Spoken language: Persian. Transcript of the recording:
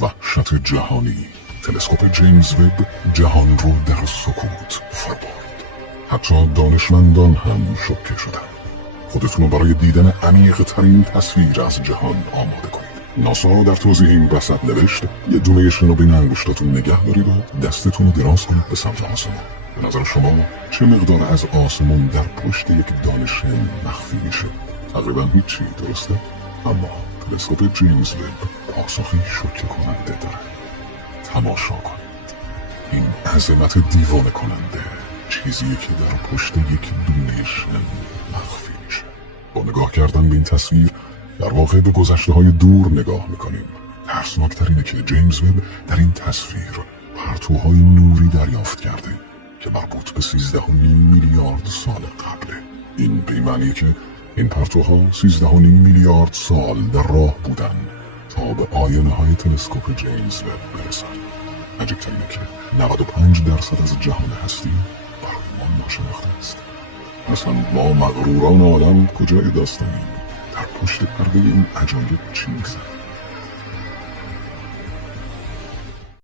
وحشت جهانی. تلسکوپ جیمز وب جهان رو در سکوت فربرد. حتی دانشمندان هم شوکه شدن. خودتون رو برای دیدن عمیق ترین تصویر از جهان آماده کنید. ناسا در توضیح این وسط نوشت یه دونه شنو بین انگشتاتون نگه دارید و دستتون رو دراز کنید به سمت آسمون. به نظر شما چه مقدار از آسمون در پشت یک دانشمند مخفی میشه؟ تقریبا هیچی، درسته؟ اما تلسکوپ جیمز وب پاسخی شوکه کننده داره. تماشا کنید. این عظمت دیوانه کننده چیزیه که در پشت یک دونه شن مخفی میشه. با نگاه کردن به این تصویر در واقع به گذشته های دور نگاه میکنیم. ترسناکتر اینه که جیمز وب در این تصویر پرتوهای نوری دریافت کرده که مربوط به 13.5 میلیارد سال قبله. این به معنیه که این پرتوها 13.5 میلیارد سال در راه بودن تا به آینه های تلسکوپ جیمز وب برسن. عجیب‌تر اینه که 95% از جهان هستی برای ما ناشناخته است. اصلا ما مغروران عالم کجای داستانیم؟ در پشت پرده این عجایب چی می‌گذره؟